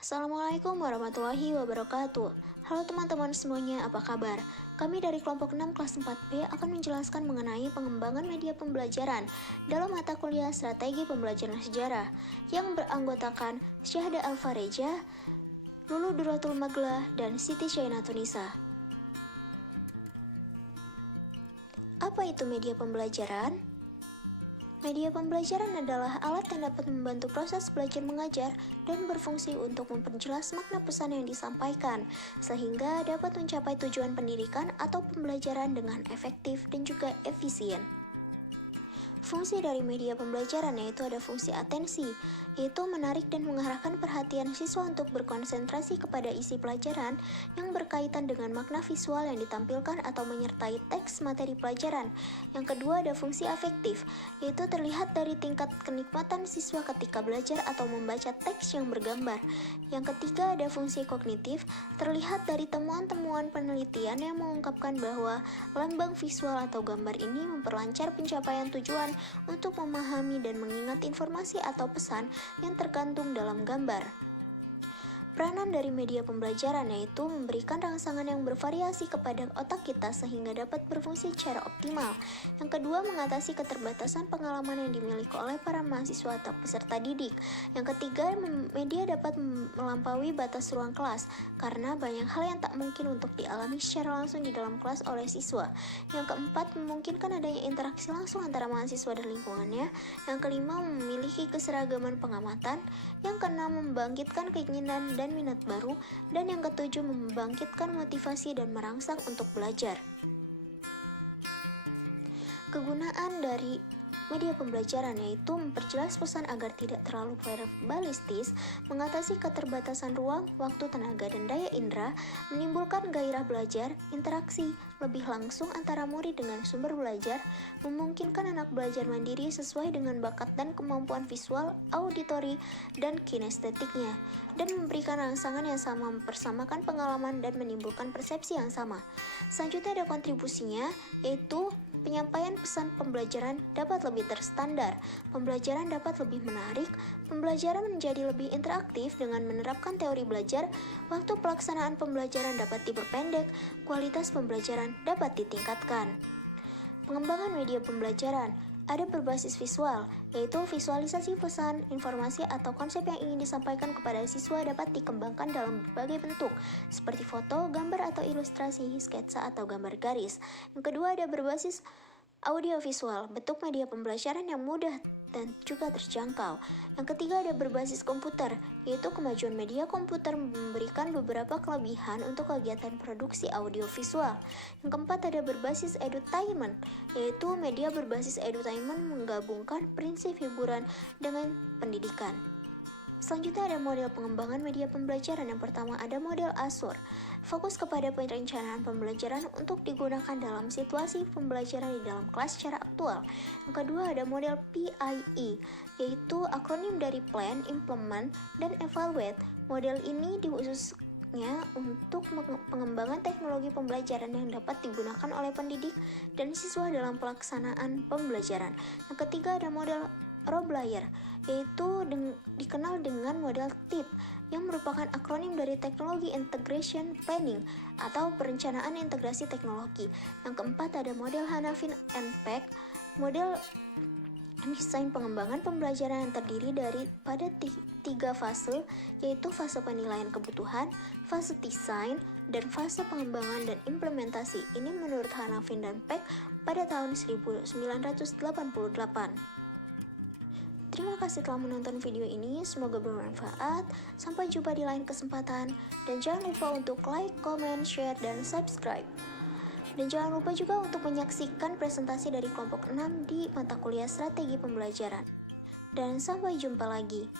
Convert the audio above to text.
Assalamualaikum warahmatullahi wabarakatuh. Halo teman-teman semuanya, apa kabar? Kami dari kelompok 6 kelas 4B akan menjelaskan mengenai pengembangan media pembelajaran dalam mata kuliah Strategi Pembelajaran Sejarah yang beranggotakan Syahda Alfareja, Lulu Duratul Maglah, dan Siti Syainatunisa. Apa itu media pembelajaran? Media pembelajaran adalah alat yang dapat membantu proses belajar mengajar dan berfungsi untuk memperjelas makna pesan yang disampaikan, sehingga dapat mencapai tujuan pendidikan atau pembelajaran dengan efektif dan juga efisien. Fungsi dari media pembelajaran yaitu ada fungsi atensi, yaitu menarik dan mengarahkan perhatian siswa untuk berkonsentrasi kepada isi pelajaran yang berkaitan dengan makna visual yang ditampilkan atau menyertai teks materi pelajaran. Yang kedua ada fungsi afektif, yaitu terlihat dari tingkat kenikmatan siswa ketika belajar atau membaca teks yang bergambar. Yang ketiga ada fungsi kognitif, terlihat dari temuan-temuan penelitian yang mengungkapkan bahwa lambang visual atau gambar ini memperlancar pencapaian tujuan untuk memahami dan mengingat informasi atau pesan yang tergantung dalam gambar. Peranan dari media pembelajaran yaitu memberikan rangsangan yang bervariasi kepada otak kita sehingga dapat berfungsi secara optimal. Yang kedua, mengatasi keterbatasan pengalaman yang dimiliki oleh para mahasiswa atau peserta didik. Yang ketiga, media dapat melampaui batas ruang kelas karena banyak hal yang tak mungkin untuk dialami secara langsung di dalam kelas oleh siswa. Yang keempat, memungkinkan adanya interaksi langsung antara mahasiswa dan lingkungannya. Yang kelima, memiliki keseragaman pengamatan. Yang keenam, membangkitkan keinginan dan minat baru, dan yang ketujuh membangkitkan motivasi dan merangsang untuk belajar. Kegunaan dari media pembelajaran yaitu memperjelas pesan agar tidak terlalu verbalistis, mengatasi keterbatasan ruang, waktu, tenaga, dan daya indera, menimbulkan gairah belajar, interaksi lebih langsung antara murid dengan sumber belajar, memungkinkan anak belajar mandiri sesuai dengan bakat dan kemampuan visual, auditori, dan kinestetiknya, dan memberikan rangsangan yang sama, mempersamakan pengalaman dan menimbulkan persepsi yang sama. Selanjutnya ada kontribusinya, yaitu penyampaian pesan pembelajaran dapat lebih terstandar, pembelajaran dapat lebih menarik, pembelajaran menjadi lebih interaktif dengan menerapkan teori belajar, waktu pelaksanaan pembelajaran dapat diperpendek, kualitas pembelajaran dapat ditingkatkan. Pengembangan media pembelajaran ada berbasis visual, yaitu visualisasi pesan, informasi, atau konsep yang ingin disampaikan kepada siswa dapat dikembangkan dalam berbagai bentuk, seperti foto, gambar atau ilustrasi, sketsa, atau gambar garis. Yang kedua ada berbasis audiovisual, bentuk media pembelajaran yang mudah dan juga terjangkau. Yang ketiga ada berbasis komputer, yaitu kemajuan media komputer memberikan beberapa kelebihan untuk kegiatan produksi audiovisual. Yang keempat ada berbasis edutainment, yaitu media berbasis edutainment menggabungkan prinsip hiburan dengan pendidikan. Selanjutnya ada model pengembangan media pembelajaran. Yang pertama ada model ASUR, fokus kepada perencanaan pembelajaran untuk digunakan dalam situasi pembelajaran di dalam kelas secara aktual. Yang kedua ada model PIE, yaitu akronim dari Plan, Implement, dan Evaluate. Model ini dikhususnya untuk pengembangan teknologi pembelajaran yang dapat digunakan oleh pendidik dan siswa dalam pelaksanaan pembelajaran. Yang ketiga ada model Roeblayer, yaitu dikenal dengan model TIP, yang merupakan akronim dari Technology Integration Planning atau perencanaan integrasi teknologi. Yang keempat ada model Hanafin and Peck, model desain pengembangan pembelajaran yang terdiri dari pada tiga fase, yaitu fase penilaian kebutuhan, fase desain, dan fase pengembangan dan implementasi. Ini menurut Hanafin dan Peck pada tahun 1988. Terima kasih telah menonton video ini, semoga bermanfaat. Sampai jumpa di lain kesempatan. Dan jangan lupa untuk like, comment, share, dan subscribe. Dan jangan lupa juga untuk menyaksikan presentasi dari kelompok 6 di mata kuliah Strategi Pembelajaran. Dan sampai jumpa lagi.